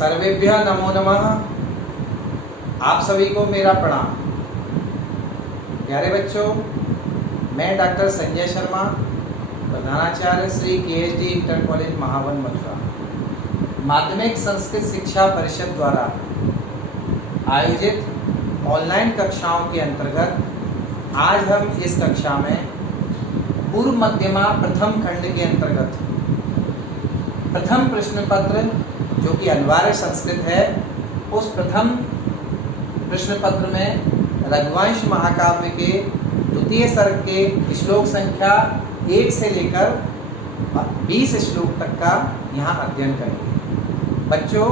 सर्वेभ्यः नमो नमः। आप सभी को मेरा प्रणाम। प्यारे बच्चों, मैं डॉक्टर संजय शर्मा, प्रधानाचार्य श्री केएचडी इंटर कॉलेज महावन मथुरा, माध्यमिक संस्कृत शिक्षा परिषद द्वारा आयोजित ऑनलाइन कक्षाओं के अंतर्गत आज हम इस कक्षा में पूर्व मध्यमा प्रथम खंड के अंतर्गत प्रथम प्रश्न पत्र जो कि अनिवार्य संस्कृत है, उस प्रथम प्रश्न पत्र में रघुवंश महाकाव्य के द्वितीय सर्ग के श्लोक संख्या 1 से लेकर 20 श्लोक तक का यहाँ अध्ययन करेंगे। बच्चों,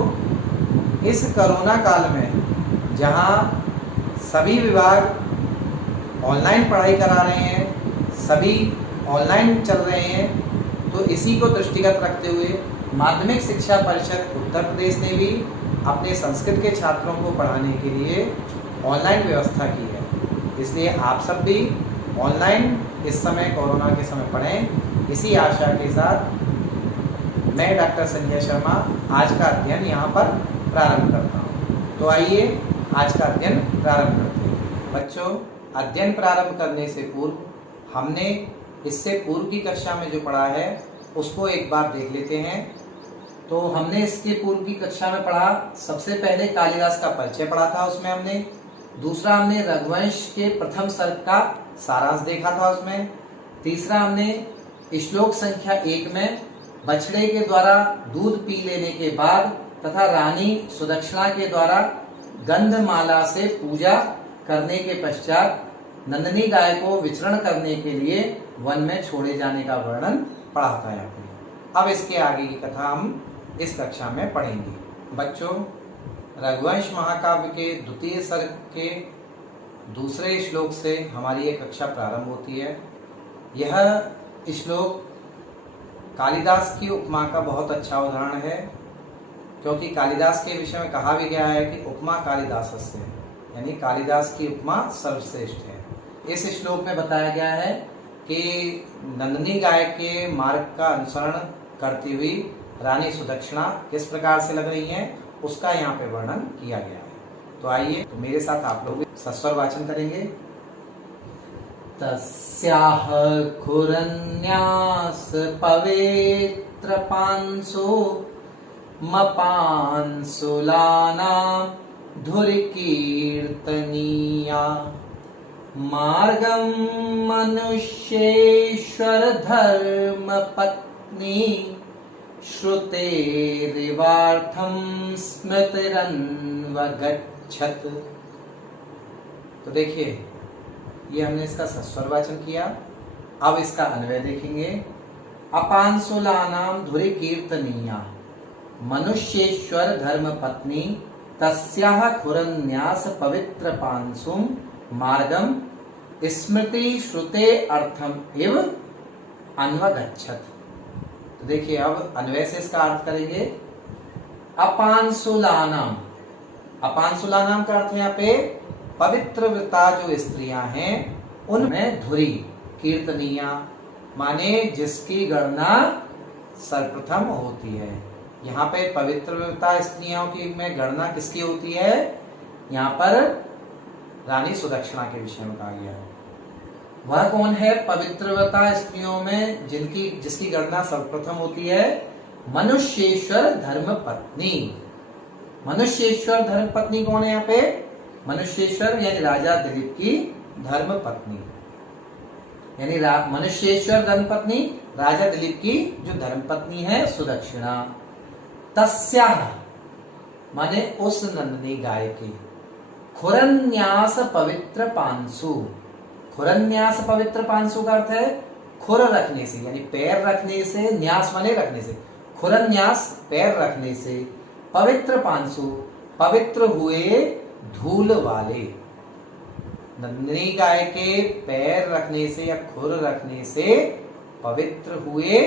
इस कोरोना काल में जहाँ सभी विभाग ऑनलाइन पढ़ाई करा रहे हैं, सभी ऑनलाइन चल रहे हैं, तो इसी को दृष्टिगत रखते हुए माध्यमिक शिक्षा परिषद उत्तर प्रदेश ने भी अपने संस्कृत के छात्रों को पढ़ाने के लिए ऑनलाइन व्यवस्था की है। इसलिए आप सब भी ऑनलाइन इस समय कोरोना के समय पढ़ें। इसी आशा के साथ मैं डॉक्टर संजय शर्मा आज का अध्ययन यहाँ पर प्रारंभ करता हूँ। तो आइए आज का अध्ययन प्रारंभ करते हैं। बच्चों, अध्ययन प्रारंभ करने से पूर्व हमने इससे पूर्व की कक्षा में जो पढ़ा है उसको एक बार देख लेते हैं। तो हमने इसके पूर्व की कक्षा में पढ़ा, सबसे पहले कालिदास का परिचय पढ़ा था, उसमें हमने दूसरा हमने रघुवंश के प्रथम सर्ग का सारांश देखा था उसमें। तीसरा हमने श्लोक संख्या 1 में बछड़े के द्वारा दूध पी लेने के बाद तथा रानी सुदक्षिणा के द्वारा गंधमाला से पूजा करने के पश्चात नंदिनी गाय को विचरण करने के लिए वन में छोड़े जाने का वर्णन पढ़ा था यहाँ पे। अब इसके आगे की कथा हम इस कक्षा में पढ़ेंगे। बच्चों, रघुवंश महाकाव्य के द्वितीय सर्ग के दूसरे श्लोक से हमारी ये कक्षा प्रारंभ होती है। यह श्लोक कालिदास की उपमा का बहुत अच्छा उदाहरण है, क्योंकि कालिदास के विषय में कहा भी गया है कि उपमा कालिदासस्य, यानी कालिदास की उपमा सर्वश्रेष्ठ है। इस श्लोक में बताया गया है कि नंदिनी गाय के मार्ग का अनुसरण करती हुई रानी सुदक्षिणा किस प्रकार से लग रही हैं, उसका यहाँ पे वर्णन किया गया है। तो आइए, तो मेरे साथ आप लोग सस्वर वाचन करेंगे। तस्याह खुरन्यास पवित्र पांसो मपांसुलाना धुर कीर्तनीया मार्गम मनुष्येश्वर धर्म पत्नी श्रुतेरिवार्थम स्मृतिरन्वगच्छत्। तो देखिए, ये हमने इसका सस्वर वाचन किया। अब इसका अन्वय देखेंगे। अपांसुलानाम धुरि कीर्तनीया मनुष्येश्वर धर्म पत्नी तस्याह खुरन्यास पवित्र पांसुम मार्गम स्मृति श्रुते अर्थम एव अन्वगच्छत्। तो देखिए, अब अन्वय से इसका अर्थ करेंगे। अपांसुलानाम, अपांसुलानाम का अर्थ यहाँ पे पवित्र व्रता जो स्त्रियां हैं उनमें धुरी कीर्तनीया, माने जिसकी गणना सर्वप्रथम होती है। यहाँ पे पवित्र व्रता स्त्रियों की में गणना किसकी होती है? यहाँ पर रानी सुदक्षिणा के विषय में कहा गया है। वह कौन है पवित्र व्रता स्त्रियों में जिसकी गणना सर्वप्रथम होती है? मनुष्येश्वर धर्म पत्नी। मनुष्येश्वर धर्म पत्नी कौन है यहाँ पे? मनुष्येश्वर यानी राजा दिलीप की धर्म पत्नी, यानी मनुष्येश्वर धर्म पत्नी राजा दिलीप की जो धर्म पत्नी है सुदक्षिणा। तस्याह माने उस नंदिनी गाय की। खुरन्यास पवित्र पांसु, खुरन्यास पवित्र पांसु का अर्थ है खुर रखने से, यानी पैर रखने से, न्यास माने रखने से, खुरन्यास पैर रखने से, पवित्र पांसु पवित्र हुए धूल वाले। नंदिनी गाय के पैर रखने से या खुर रखने से पवित्र हुए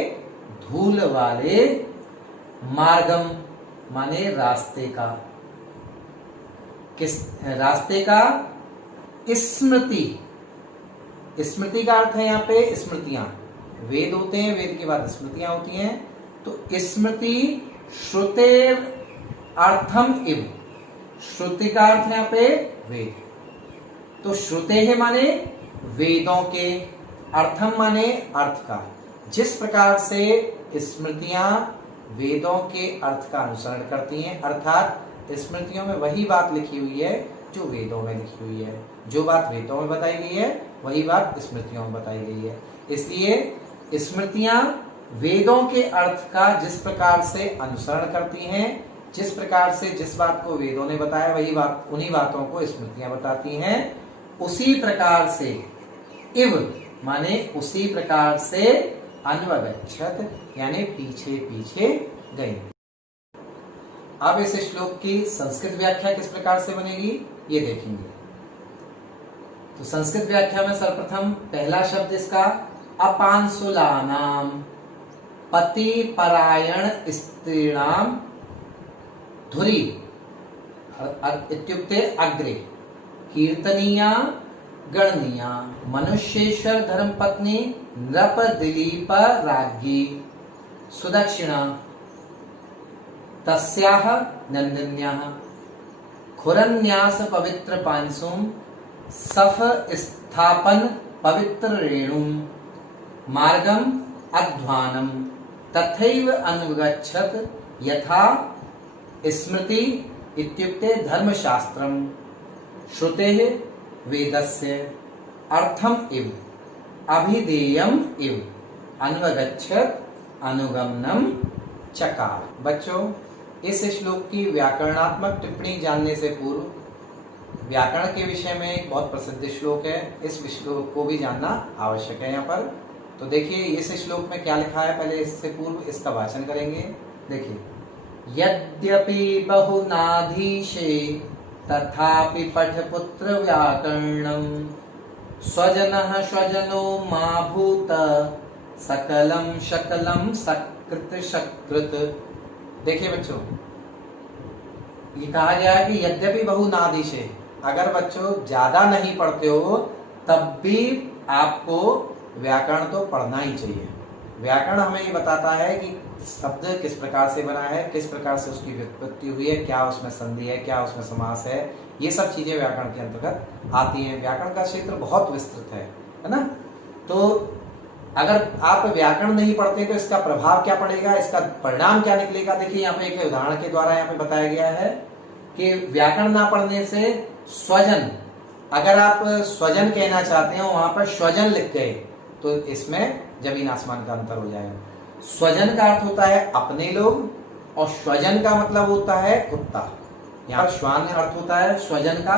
धूल वाले। मार्गम माने रास्ते का, किस रास्ते का? स्मृति, स्मृति का अर्थ है यहाँ पे स्मृतियां। वेद होते हैं, वेद के बाद स्मृतियां होती हैं। तो स्मृति श्रुतेर अर्थम इव, श्रुति का अर्थ यहाँ पे वेद, तो श्रुते है माने वेदों के, अर्थम माने अर्थ का। जिस प्रकार से स्मृतियां वेदों के अर्थ का अनुसरण करती हैं, अर्थात स्मृतियों में वही बात लिखी हुई है जो वेदों में लिखी हुई है, जो बात वेदों में बताई गई है वही बात स्मृतियों में बताई गई है। इसलिए स्मृतियां वेदों के अर्थ का जिस प्रकार से अनुसरण करती हैं, जिस प्रकार से जिस बात को वेदों ने बताया वही बात, उन्हीं बातों को स्मृतियां बताती हैं। उसी प्रकार से इव माने उसी प्रकार से अन्वगच्छत यानी पीछे पीछे गई। अब इस श्लोक की संस्कृत व्याख्या किस प्रकार से बनेगी ये देखेंगे। तो संस्कृत व्याख्या में सर्वप्रथम पहला शब्द इसका अपांसुलानाम, पति परायण स्त्रीणाम धुरी इत्युक्ते अग्रे, कीर्तनीया गणनीया, मनुष्येश्वर धर्मपत्नी नृप दिलीप राज्ञी, सुदक्षिणा तस्याह नंदिन्याः, खुरन्यास पवित्र पांसुम, सफ स्थापन पवित्र रेणुम, मार्गम अध्वानम, तथैव अनुगच्छत यथा स्मृति इत्युक्ते धर्मशास्त्रम, श्रुतेः वेदस्य अर्थम इव अभिधेयम इव अनुगच्छत अनुगमनम चकार। बच्चों, इस श्लोक की व्याकरणात्मक टिप्पणी जानने से पूर्व व्याकरण के विषय में एक बहुत प्रसिद्ध श्लोक है, इस श्लोक को भी जानना आवश्यक है यहाँ पर। तो देखिए इस श्लोक में क्या लिखा है, पहले इससे पूर्व इसका वाचन करेंगे। देखिए, यद्यपि बहुनाधीशे तथापि पठपुत्र व्याकरणम, स्वजनः स्वजनो मा भूत, सकलम शकलम सकृत शकृत। देखिए बच्चों, ये कहा गया है कि यद्यपि बहुनाधीशे, अगर बच्चों ज्यादा नहीं पढ़ते हो तब भी आपको व्याकरण तो पढ़ना ही चाहिए। व्याकरण हमें ये बताता है कि शब्द किस प्रकार से बना है, किस प्रकार से उसकी व्युत्पत्ति हुई है, क्या उसमें संधि है, क्या उसमें समास है, ये सब चीजें व्याकरण के अंतर्गत आती हैं। व्याकरण का क्षेत्र बहुत विस्तृत है ना। तो अगर आप व्याकरण नहीं पढ़ते तो इसका प्रभाव क्या पड़ेगा, इसका परिणाम क्या निकलेगा। देखिए यहाँ पे एक उदाहरण के द्वारा यहाँ पे बताया गया है कि व्याकरण ना पढ़ने से स्वजन, अगर आप स्वजन कहना चाहते हो वहां पर स्वजन लिख गए तो इसमें जमीन आसमान का अंतर हो जाएगा। स्वजन का अर्थ होता है अपने लोग और स्वजन का मतलब होता है कुत्ता। यहाँ पर श्वान अर्थ होता है स्वजन का।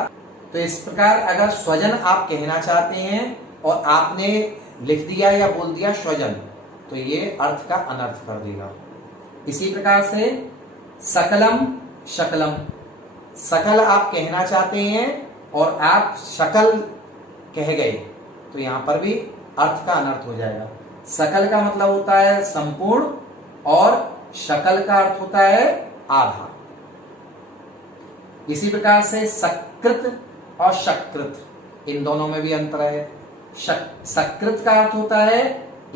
तो इस प्रकार अगर स्वजन आप कहना चाहते हैं और आपने लिख दिया या बोल दिया स्वजन, तो ये अर्थ का अनर्थ कर देगा। इसी प्रकार से सकलम शकलम, सकल आप कहना चाहते हैं और आप शकल कह गए तो यहां पर भी अर्थ का अनर्थ हो जाएगा। सकल का मतलब होता है संपूर्ण और शकल का अर्थ होता है आधा। इसी प्रकार से सकृत और शकृत, इन दोनों में भी अंतर है। सकृत का अर्थ होता है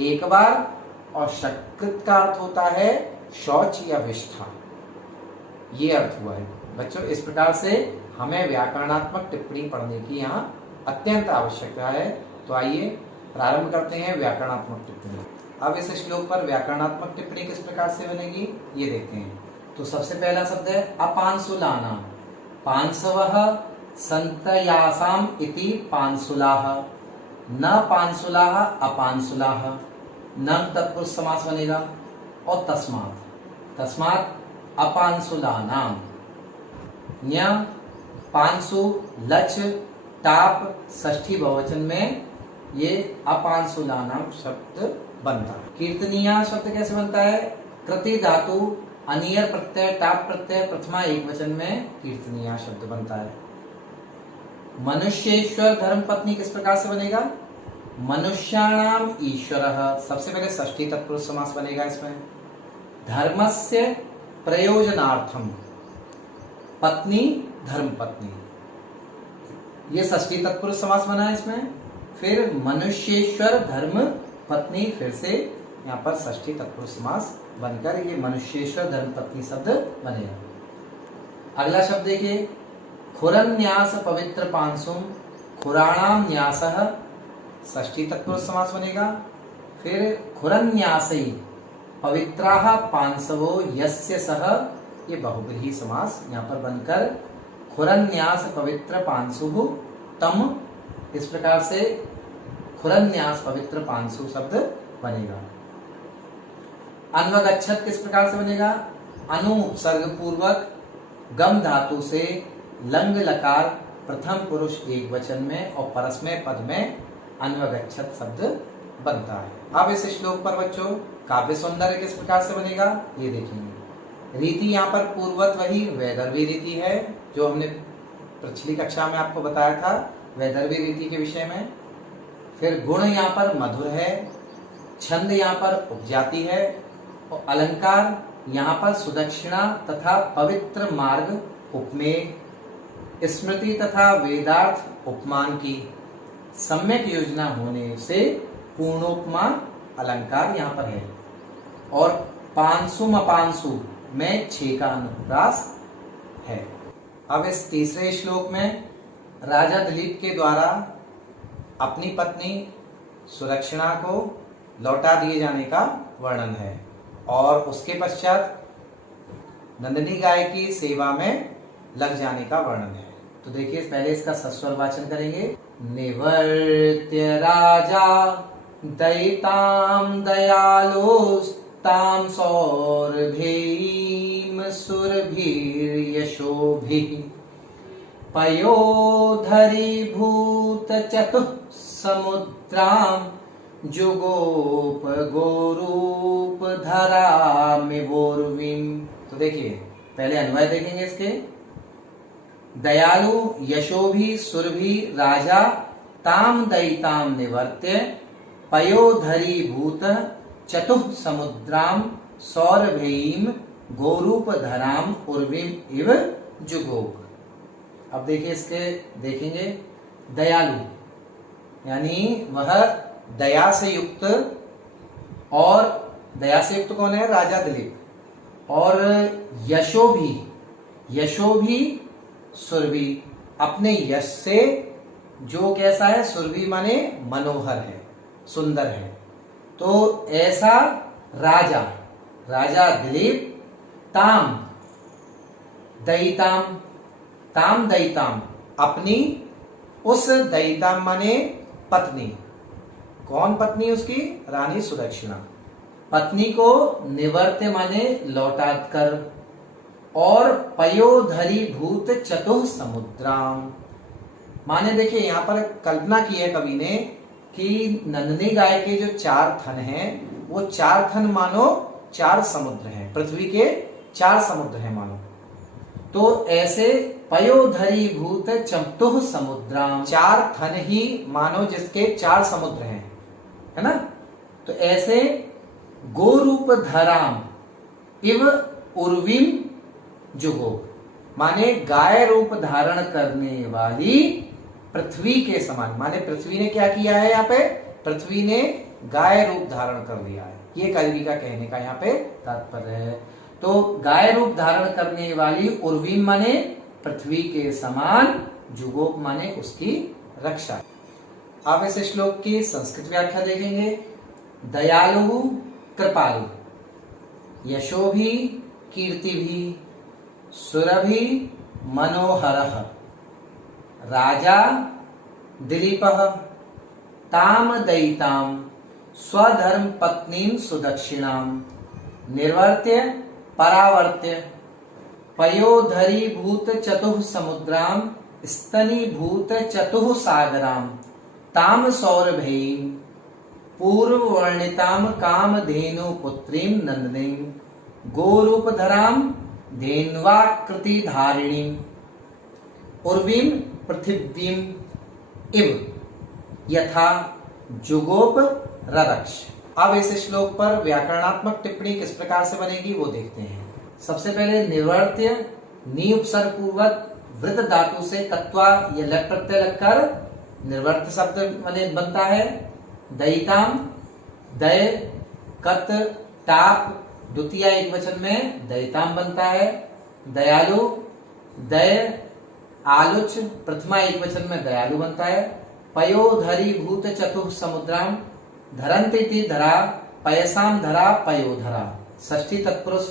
एक बार और शकृत का अर्थ होता है शौच या विष्ठा, ये अर्थ हुआ है। बच्चों, इस प्रकार से हमें व्याकरणात्मक टिप्पणी पढ़ने की यहाँ अत्यंत आवश्यकता है। तो आइए प्रारंभ करते हैं व्याकरणात्मक टिप्पणी। अब इस श्लोक पर व्याकरणात्मक टिप्पणी किस प्रकार से बनेगी ये देखते हैं। तो सबसे पहला शब्द है अपांसुलाना, पांसवः संतयासाम इति पांसुलाः, न पांसुलाः अपांसुलाः, न तत्पुरुष समास बनेगा। और तस्मात्, तस्मात् अपांसुलानाम, न्य पांसु लच टाप षष्ठी बहुवचन में ये अपांसुलानाम शब्द बनता है। कीर्तनीया शब्द कैसे बनता है, कृति धातु अनियर प्रत्यय टाप प्रत्यय प्रथमा एक वचन में कीर्तनीया शब्द बनता है। मनुष्येश्वर धर्मपत्नी किस प्रकार से बनेगा, मनुष्याणाम ईश्वरः, सबसे पहले षष्ठी तत्पुरुष समास बनेगा इसमें। धर्मस्य प्रयोजनार्थम, पत्नी धर्मपत्नी, ये षष्ठी तत्पुरुष समास बना है इसमें। फिर मनुष्येश्वर धर्म पत्नी, फिर से यहाँ पर षष्ठी तत्पुरुष समास बनकर ये मनुष्येश्वर धर्म पत्नी शब्द बनेगा। अगला शब्द देखिए, खुरन्यास पवित्र पांसुम, खुराणाम न्यासः, षष्ठी तत्पुरुष समास बनेगा। फिर खुरन्यासई पवित्राः पांसवो यस्य सह, ये बहुब्रीहि समास यहाँ पर बनकर खुरन्यास पवित्र पांसुः तम, इस प्रकार से खुरन्यास पवित्र पांसु शब्द बनेगा। अन्वगच्छत किस प्रकार से बनेगा, अनु उपसर्ग पूर्वक गम धातु से लंग लकार प्रथम पुरुष एक वचन में और परस्मय पद में अन्वगच्छत शब्द बनता है। अब इस श्लोक पर बच्चों काव्य सौंदर्य किस प्रकार से बनेगा ये देखेंगे। रीति यहाँ पर पूर्वत वही वैदर्भी रीति है जो हमने पिछली कक्षा में आपको बताया था वैदर्भी रीति के विषय में। फिर गुण यहाँ पर मधुर है, छंद यहाँ पर उपजाति है और अलंकार यहाँ पर सुदक्षिणा तथा पवित्र मार्ग उपमेय, स्मृति तथा वेदार्थ उपमान की सम्यक योजना होने से पूर्णोपमा अलंकार यहाँ पर है। और पांसुम अपांसु में 6 का अनुप्रास है। अब इस तीसरे श्लोक में राजा दिलीप के द्वारा अपनी पत्नी सुदक्षिणा को लौटा दिए जाने का वर्णन है और उसके पश्चात नंदिनी गाय की सेवा में लग जाने का वर्णन है। तो देखिए पहले इसका सस्वर वाचन करेंगे। निवर्त्य राजा दयिताम दयालुस्ताम सौरभीम सुरभीर यशोभिः पयोधरी भूत चतुः समुद्राम जुगोप गोरूप धरामिवोर्विम। तो देखिए पहले अन्वय देखेंगे इसके। दयालु यशोभी सुरभि राजा ताम दयिताम निवर्त्य पयोधरी भूत चतुः समुद्राम सौरभीम गोरूप धराम उर्विम इव जुगोप। अब देखिए इसके देखेंगे दयालु यानी वह दया से युक्त, और दया से युक्त कौन है राजा दिलीप, और यशोभी सुरभि अपने यश से जो कैसा है, सुरभि माने मनोहर है सुंदर है। तो ऐसा राजा दिलीप ताम दयिताम अपनी उस दयिताम माने पत्नी, कौन पत्नी उसकी, रानी सुदक्षिणा, पत्नी को निवर्त्य माने लौटा कर, और पयोधरी भूत चतुः समुद्राम माने देखिए यहाँ पर कल्पना की है कवि ने कि नंदिनी गाय के जो 4 थन हैं वो 4 थन मानो 4 समुद्र हैं, पृथ्वी के 4 समुद्र हैं मानो। तो ऐसे पयोधरी भूत चतुः समुद्राम 4 थन ही मानो जिसके 4 समुद्र हैं, है ना। तो ऐसे गोरूप धराम इव उर्विम जुगो माने गाय रूप धारण करने वाली पृथ्वी के समान, माने पृथ्वी ने क्या किया है, यहाँ पे पृथ्वी ने गाय रूप धारण कर लिया है, ये कवि का कहने का यहाँ पे तात्पर्य है। तो गाय रूप धारण करने वाली उर्विम माने पृथ्वी के समान, जुगोप माने उसकी रक्षा। अब इस श्लोक की संस्कृत व्याख्या देखेंगे। दयालु कृपालु, यशोभी कीर्तिभी, सुरभि मनोहरः, राजा दिलीपः ताम दयिताम स्वधर्म पत्नीं सुदक्षिणाम निर्वर्त्य परावर्त्य पयोधरी भूत चतुः समुद्राम स्तनी भूत चतुः सागराम ताम सौरभीम पूर्व वर्णिताम कामधेनु पुत्रीं नंदिनीं गोरूपधराम धेन्वाकृति धारिणीं उर्वीं पृथिवीं इव यथा जुगोप ररक्ष। अब इस श्लोक पर व्याकरणात्मक टिप्पणी किस प्रकार से बनेगी वो देखते हैं। सबसे पहले निर्वर्त्य नी उपसर्ग पूर्वक वृत धातु से कत्वा या लट प्रत्यय लगकर निर्वर्त्य शब्द बनता है। दयिताम दय कत टाप द्वितीय एक वचन में दयिताम बनता है। दयालु दय आलुच प्रथमा एक वचन में दयालु बनता है। पयोधरी भूत चतुः समुद्राम धरन्ति धरा पयसाम धरा पयोधरा षष्ठी तत्पुरुष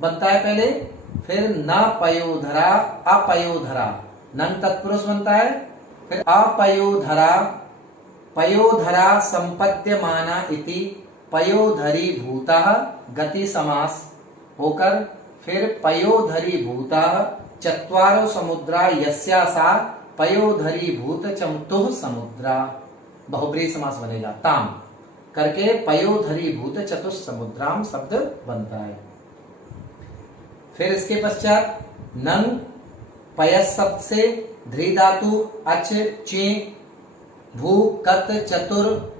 बनता है पहले, फिर न पयोधरा अपयोधरा नन तत्पुरुष बनता है, फिर अपयोधरा पयोधरा संपद्यमाना इति पयोधरी भूतः गति समास होकर फिर पयोधरी भूतः चत्वारो समुद्रा यस्या सा पयोधरी भूत चतुः समुद्रा बहुब्रीहि समास बनेगा। ताम करके पयोधरी भूत चतुः समुद्राम शब्द बनता है। फिर इसके पश्चात नंग पयस शब्द से ध्री धातु अच चे भू कत चतुर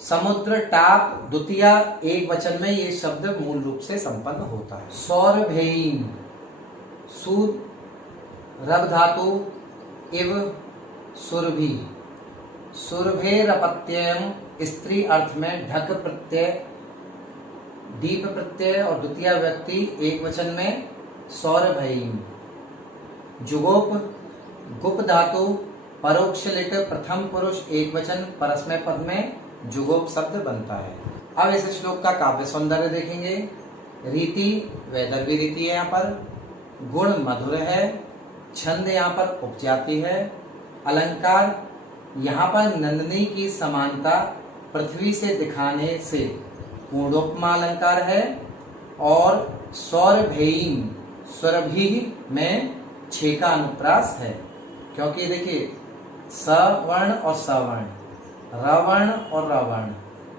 समुद्र टाप द्वितीया एक वचन में ये शब्द मूल रूप से संपन्न होता है। सौरभेयीन सूद रब धातु इव सुरभि सुरभेरपत्ययम स्त्री अर्थ में ढक प्रत्यय दीप प्रत्यय और द्वितीय व्यक्ति एक वचन में सौरभयीन। जुगोप गुप धातु परोक्ष लिट प्रथम पुरुष एक वचन परस्मय पद में जुगोप शब्द बनता है। अब इस श्लोक का काव्य सौंदर्य देखेंगे। रीति वैदर्भी रीति है, यहाँ पर गुण मधुर है, छंद यहाँ पर उपजाति है, अलंकार यहाँ पर नंदिनी की समानता पृथ्वी से दिखाने से पूर्णोपमा अलंकार है, और सौरभेयीन स्वरभी में छे का अनुप्रास है, क्योंकि देखिए सवर्ण और सवर्ण, रवर्ण और रवर्ण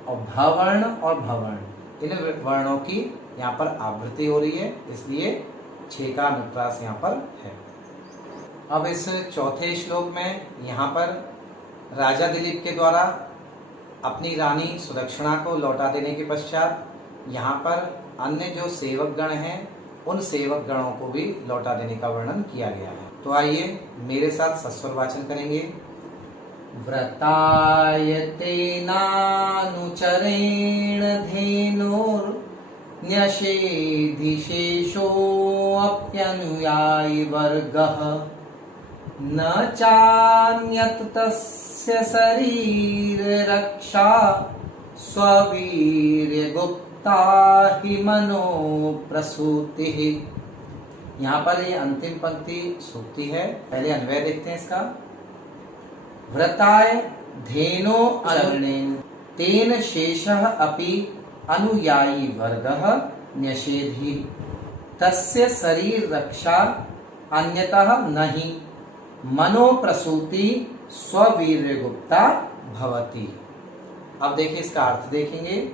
और भवर्ण और भवर्ण इन वर्णों की यहाँ पर आवृत्ति हो रही है, इसलिए छे का अनुप्रास यहाँ पर है। अब इस चौथे श्लोक में यहाँ पर राजा दिलीप के द्वारा अपनी रानी सुदक्षिणा को लौटा देने के पश्चात यहाँ पर अन्य जो सेवक गण हैं उन सेवक गणों को भी लौटा देने का वर्णन किया गया है। तो आइए मेरे साथ सस्वर वाचन करेंगे। व्रतायते नानुचरेण धेनुर् न्यषेधिशेषोऽप्यनुयायी वर्गः न चान्यत् तस्य शरीर रक्षा स्ववीर्यगुप्ता हि मनो प्रसूतिः। यहाँ पर ये अंतिम पंक्ति सूक्ति है, पहले अन्वय देखते हैं इसका। व्रताय धेनो अरणेन तेन शेषः अपि अनुयायी वर्गः न्यषेधि तस्य शरीर रक्षा अन्यतः नहीं मनो प्रसूति स्ववीर्य गुप्ता भवति। अब देखिए इसका अर्थ देखेंगे।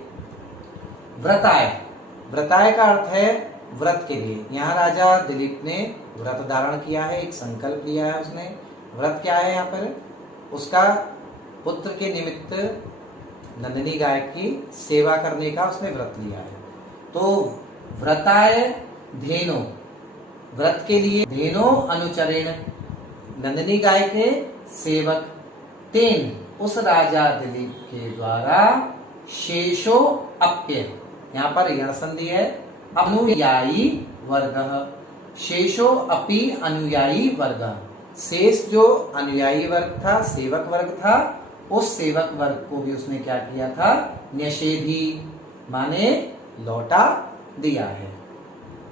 व्रताय, व्रताय का अर्थ है व्रत के लिए। यहाँ राजा दिलीप ने व्रत धारण किया है, एक संकल्प लिया है उसने। व्रत क्या है यहाँ पर? उसका पुत्र के निमित्त नंदिनी गाय की सेवा करने का उसने व्रत लिया है। तो व्रताय धेनो, व्रत के लिए, धेनो अनुचरेण नंदिनी गाय के सेवक, तेन उस राजा दिलीप के द्वारा, शेषो अप्य, यहाँ पर यण संधि है, अनुयायी वर्ग, शेषो अपि अनुयायी वर्ग, शेष जो अनुयायी वर्ग था, सेवक वर्ग था, उस सेवक वर्ग को भी उसने क्या किया था? न्यषेधि माने लौटा दिया है।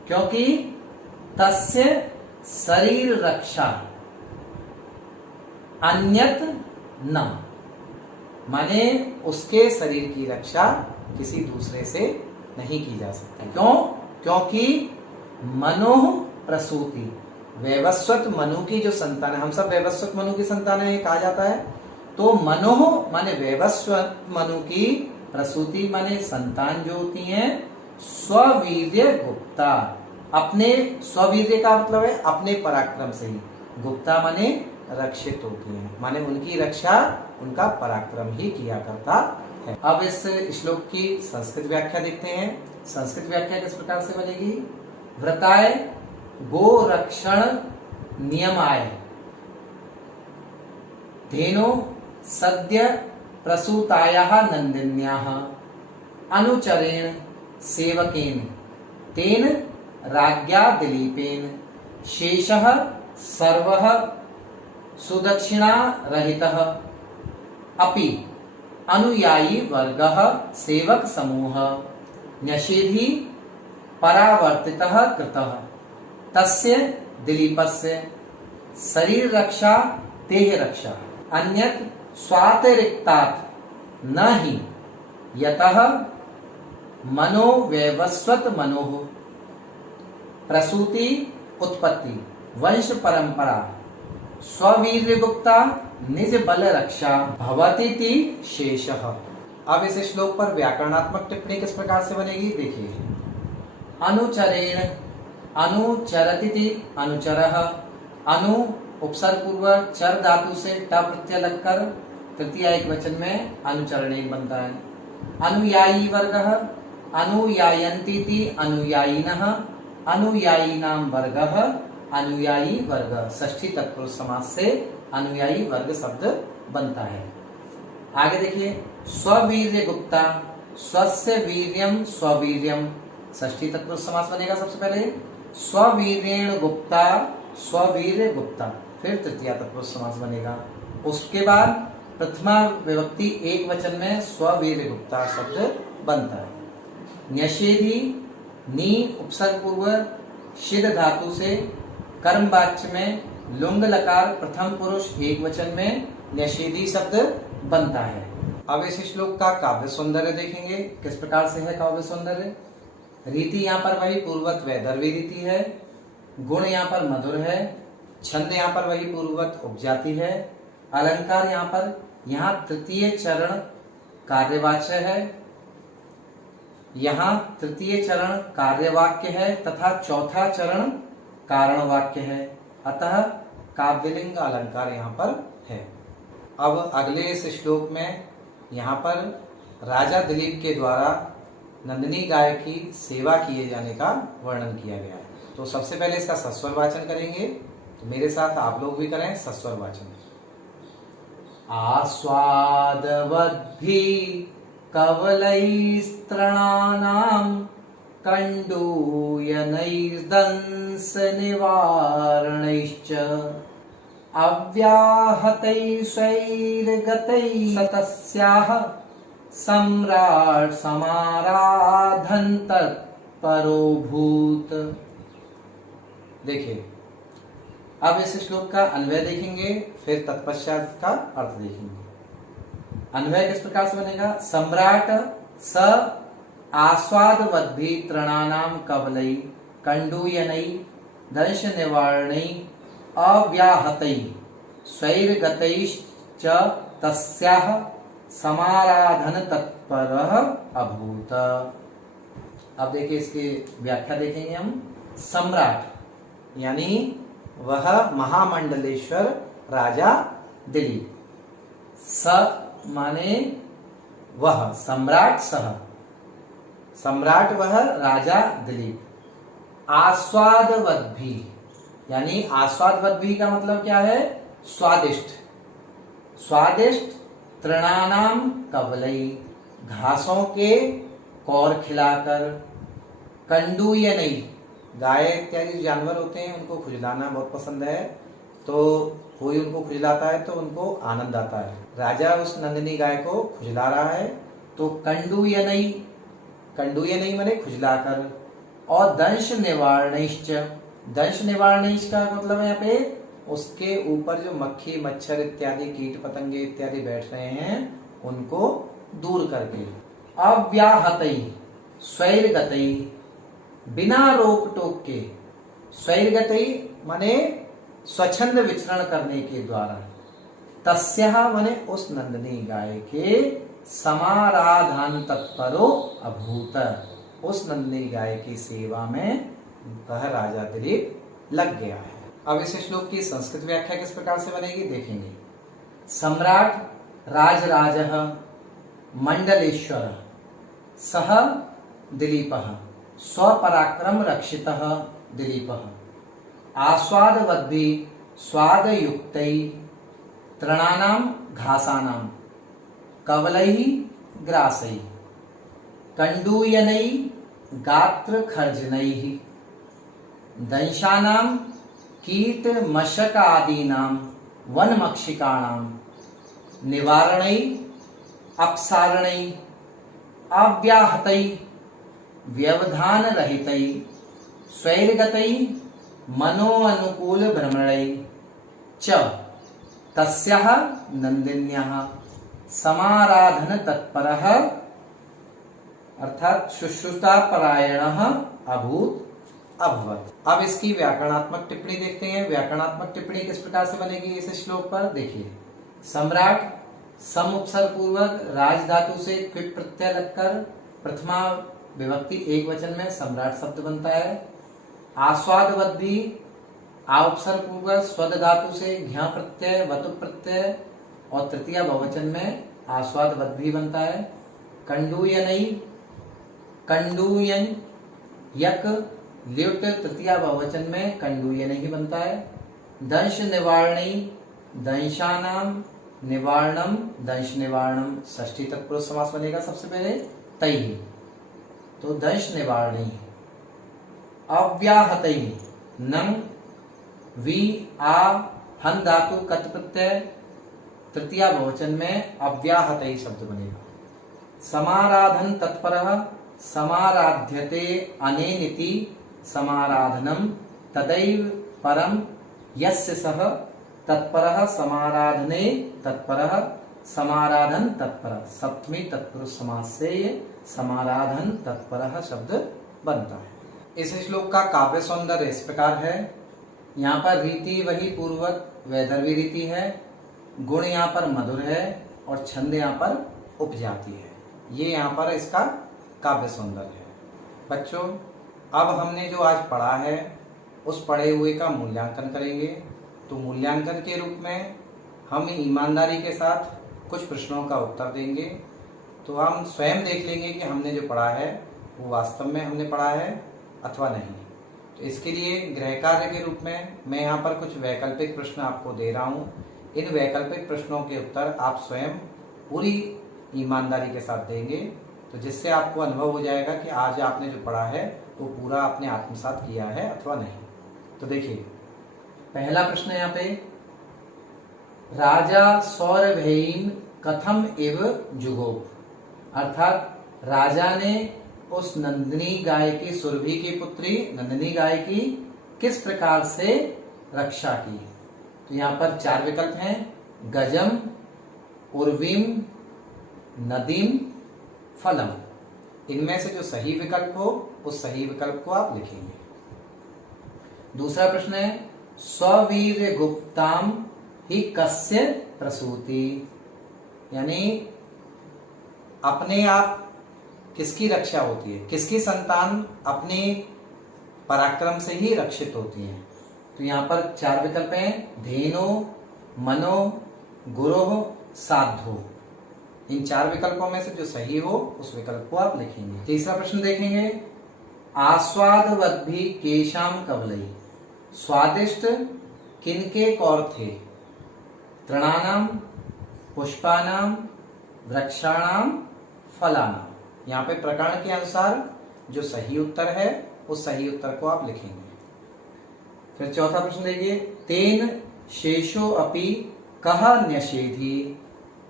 क्योंकि तस्य शरीर रक्षा अन्यत न, माने उसके शरीर की रक्षा किसी दूसरे से नहीं की जा सकती। क्यों? क्योंकि मनो प्रसूति, वैवस्वत मनु की जो संतान है, हम सब वैवस्वत मनु की संतान है कहा जाता है। तो मनो माने वैवस्वत मनु की, प्रसूति माने संतान जो होती हैं, स्ववीर्य गुप्ता, अपने स्ववीर्य का मतलब है अपने पराक्रम से ही, गुप्ता माने रक्षित होती हैं, माने उनकी रक्षा उनका पराक्रम ही किया करता है। अब इस श्लोक की संस्कृत व्याख्या देखते हैं। संस्कृत व्याख्या किस प्रकार से बनेगी? व्रताय गो रक्षण नियमाय धेनो सद्य प्रसूतायाः नंदिन्याः अनुचरेण सेवकेन तेन राज्ञा दिलीपेन शेषः सर्वः सुदक्षिणा रहितः अपि अनुयायी वर्गः सेवक समूह न्यषेधी परावर्तितः कृतः तस्य दिलीपस्य शरीर रक्षा तेह रक्षा अन्यत् स्वातिरिक्तात् न हि यतः मनो वैवस्वत मनोः प्रसूति उत्पत्ति वंश परंपरा स्ववीर्य गुप्ता निज बल रक्षा भवतीति शेषः। अब इस श्लोक पर व्याकरणात्मक टिप्पणी किस प्रकार से बनेगी देखिए। अनुचरेण अनुचरति अनुचरः अनु उपसर्ग पूर्वक चर धातु से ट प्रत्यय लगकर तृतीय एक वचन में अनुचरण बनता है। अनुयायी वर्गः अनुयायन्तीति अनुयायिनः अनुयायिनां वर्गः अनुयायी वर्ग षष्ठी तत्पुरुष समास से अनुयायी वर्ग शब्द बनता है। आगे देखिए स्ववीर्य गुप्ता स्वस्य वीर्यम स्ववीर्यम षष्ठी तत्पुरुष समास बनेगा। सबसे पहले स्ववीर्येण गुप्ता स्ववीर्य गुप्ता फिर तृतीया तत्पुरुष समास बनेगा। उसके बाद प्रथमा विभक्ति एक वचन में स्ववीर्य गुप्ता शब्द बनता है। न्यषेधी नी उपसर्ग पूर्व शिद धातु से कर्म वाच्य में लुंग लकार प्रथम पुरुष एक वचन में न्यषेधी शब्द बनता है। अब इस श्लोक का काव्य सौंदर्य देखेंगे किस प्रकार से है काव्य सौंदर्य। रीति यहाँ पर वही पूर्वत वैदर्भी रीति है, गुण यहाँ पर मधुर है, छंद यहाँ पर वही पूर्वत उपजाति है, अलंकार यहाँ तृतीय चरण कार्यवाच्य है, यहाँ तृतीय चरण कार्यवाक्य है तथा चौथा चरण कारण वाक्य है, अतः काव्यलिंग अलंकार यहाँ पर है। अब अगले इस श्लोक में यहाँ पर राजा दिलीप के द्वारा नंदिनी गाय की सेवा किए जाने का वर्णन किया गया है। तो सबसे पहले इसका सस्वर वाचन करेंगे, तो मेरे साथ आप लोग भी करें सस्वर वाचन। आस्वादवद्भि कवलैस्त्रणानां कण्डूयनैर्दंस निवारणैश्च अव्याहतैषैर्गतैः सतस्याः सम्राट् समाराधन् तत्परोऽभूत्। देखिए अब इस श्लोक का अन्वय देखेंगे फिर तत्पश्चात का अर्थ देखेंगे। अन्वय किस प्रकार से बनेगा। सम्राट स आस्वादवद्भि तृणानां कवलै कण्डूयनै दंश निवारणै अव्याहतै स्वैर्गतैश्च तस्याः समाराधन तत्परः अभूत। अब देखिए इसकी व्याख्या देखेंगे हम। सम्राट यानी वह महामंडलेश्वर राजा दिलीप। स माने वह सम्राट सह सम्राट वह राजा दिलीप। आस्वादवद्भि यानी आस्वादवद्भि का मतलब क्या है स्वादिष्ट। स्वादिष्ट तृणानाम कवलई घासों के कौर खिलाकर, कंडूयनई गाय इत्यादि जानवर होते हैं उनको खुजलाना बहुत पसंद है, तो कोई उनको खुजलाता है तो उनको आनंद आता है। राजा उस नंदिनी गाय को खुजला रहा है तो कंडूयनई, कंडूयनई माने खुजलाकर, और दंश निवारणैश्च, दंश निवारणैश्च का मतलब है यहाँ पे उसके ऊपर जो मक्खी मच्छर इत्यादि कीट पतंगे इत्यादि बैठ रहे हैं उनको दूर करके। अव्याहतई स्वैर्गतई बिना रोक टोक के, स्वैर्गतई माने स्वच्छंद विचरण करने के द्वारा, तस्याः माने उस नंदिनी गाय के, समाराधन तत्परो अभूत उस नंदिनी गाय की सेवा में वह राजा दिलीप लग गया है। अब इस श्लोक की संस्कृत व्याख्या किस प्रकार से बनेगी देखेंगे। सम्राट राजराजः मंडलेश्वर सह दिलीपः स्वपराक्रम रक्षितः दिलीपः आस्वादवद्भि स्वादयुक्तै तृणानां घासानां कवलैः ग्रासैः कंडूयनैः गात्रखर्जनैः दंशानां कीट मशक आदीनां वनमक्षिकाणां निवारणै अपसारणै अव्याहतै व्यवधान रहितै स्वैर्गतै मनोअनुकूल भ्रमणै च तस्याः नंदिन्याः समाराधन तत्परः अर्थात शुश्रूषा परायणः अभूत अभवत्। अब इसकी व्याकरणात्मक टिप्पणी देखते हैं। व्याकरणात्मक टिप्पणी किस प्रकार से बनेगी इस श्लोक पर, देखिए। सम्राट सम उपसर्ग पूर्वक राज धातु से क्विप प्रत्यय लगकर प्रथमा विभक्ति एक वचन में सम्राट शब्द बनता है। आस्वादवद्भी आ उपसर्ग पूर्वक स्वद धातु से घ्या प्रत्यय वतु प्रत्यय और तृतीय बहुवचन में आस्वादवद्भी बनता है। कंडूयनई कंडूयन यक ल्युट तृतीय बहुवचन में कंडूयन ही बनता है। दंश निवारणी दंशानाम निवारणम दंश निवारणम षष्ठी तत्पुरुष समास बनेगा सबसे पहले तई, तो दंश निवारणी। अव्याहतई नंग वी आ हन धातु कत प्रत्यय तृतीय बहुवचन में अव्याहतई शब्द बनेगा। समाराधन तत्परः समाराध्यते अनेनिति समाराधनम तदैव परम यस्य सह तत्परः समाराधने तत्परः समाराधन तत्पर सप्तमी तत्पुरुष समास से ये समाराधन तत्परः शब्द बनता है। इस श्लोक का काव्य सौंदर्य इस प्रकार है। यहाँ पर रीति वही पूर्वक वैदर्भी रीति है, गुण यहाँ पर मधुर है और छंद यहाँ पर उपजाति है। ये यहाँ पर इसका काव्य सौंदर्य है। बच्चों, अब हमने जो आज पढ़ा है उस पढ़े हुए का मूल्यांकन करेंगे। तो मूल्यांकन के रूप में हम ईमानदारी के साथ कुछ प्रश्नों का उत्तर देंगे। तो हम स्वयं देख लेंगे कि हमने जो पढ़ा है वो वास्तव में हमने पढ़ा है अथवा नहीं। तो इसके लिए गृह कार्य के रूप में मैं यहाँ पर कुछ वैकल्पिक प्रश्न आपको दे रहा हूँ। इन वैकल्पिक प्रश्नों के उत्तर आप स्वयं पूरी ईमानदारी के साथ देंगे, तो जिससे आपको अनुभव हो जाएगा कि आज आपने जो पढ़ा है वो पूरा आपने आत्मसात किया है अथवा नहीं। तो देखिए, पहला प्रश्न यहाँ पे, राजा सौरभेयीन कथम इव जुगोप, अर्थात राजा ने उस नंदिनी गाय की, सुरभि की पुत्री नंदिनी गाय की किस प्रकार से रक्षा की। तो यहाँ पर चार विकल्प हैं, गजम, उर्वीम, नदीम, फलम। इनमें से जो सही विकल्प हो उस सही विकल्प को आप लिखेंगे। दूसरा प्रश्न है, स्ववीर्य गुप्ताम ही कस्य प्रसूति, यानी अपने आप किसकी रक्षा होती है, किसकी संतान अपने पराक्रम से ही रक्षित होती है। तो यहाँ पर चार विकल्प हैं, धेनो, मनो, गुरोह, साधो। इन चार विकल्पों में से जो सही हो उस विकल्प को आप लिखेंगे। तीसरा प्रश्न देखेंगे, आस्वादवद्भि केशाम कवलई, स्वादिष्ट किनके कौर थे, तृणानाम, पुष्पानाम, वृक्षाणाम, फलानाम। यहाँ पे प्रकरण के अनुसार जो सही उत्तर है उस सही उत्तर को आप लिखेंगे। फिर चौथा प्रश्न देखिए, तेन शेषो अपि कह न्यषेधि,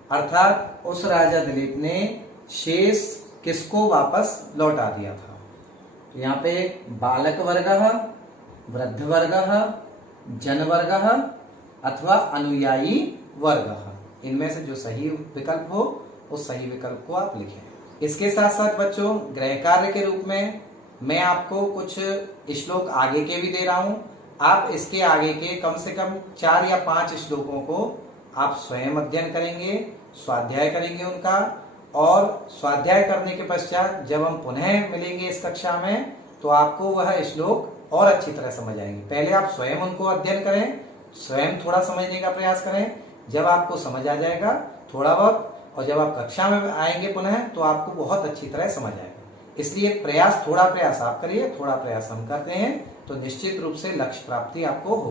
अर्थात उस राजा दिलीप ने शेष किसको वापस लौटा दिया था। तो यहाँ पे बालक वर्ग, वृद्ध वर्ग, जन वर्ग अथवा अनुयायी वर्ग, इनमें से जो सही विकल्प हो उस सही विकल्प को आप लिखें। इसके साथ साथ बच्चों, गृह कार्य के रूप में मैं आपको कुछ श्लोक आगे के भी दे रहा हूं। आप इसके आगे के कम से कम 4 या 5 श्लोकों को आप स्वयं अध्ययन करेंगे, स्वाध्याय करेंगे उनका, और स्वाध्याय करने के पश्चात जब हम पुनः मिलेंगे इस कक्षा में तो आपको वह श्लोक और अच्छी तरह समझ आएंगे। पहले आप स्वयं उनको अध्ययन करें, स्वयं थोड़ा समझने का प्रयास करें। जब आपको समझ आ जाएगा थोड़ा बहुत, और जब आप कक्षा में आएंगे पुनः तो आपको बहुत अच्छी तरह समझ आएगा। इसलिए थोड़ा प्रयास आप करिए, थोड़ा प्रयास हम करते हैं तो निश्चित रूप से लक्ष्य प्राप्ति आपको हो।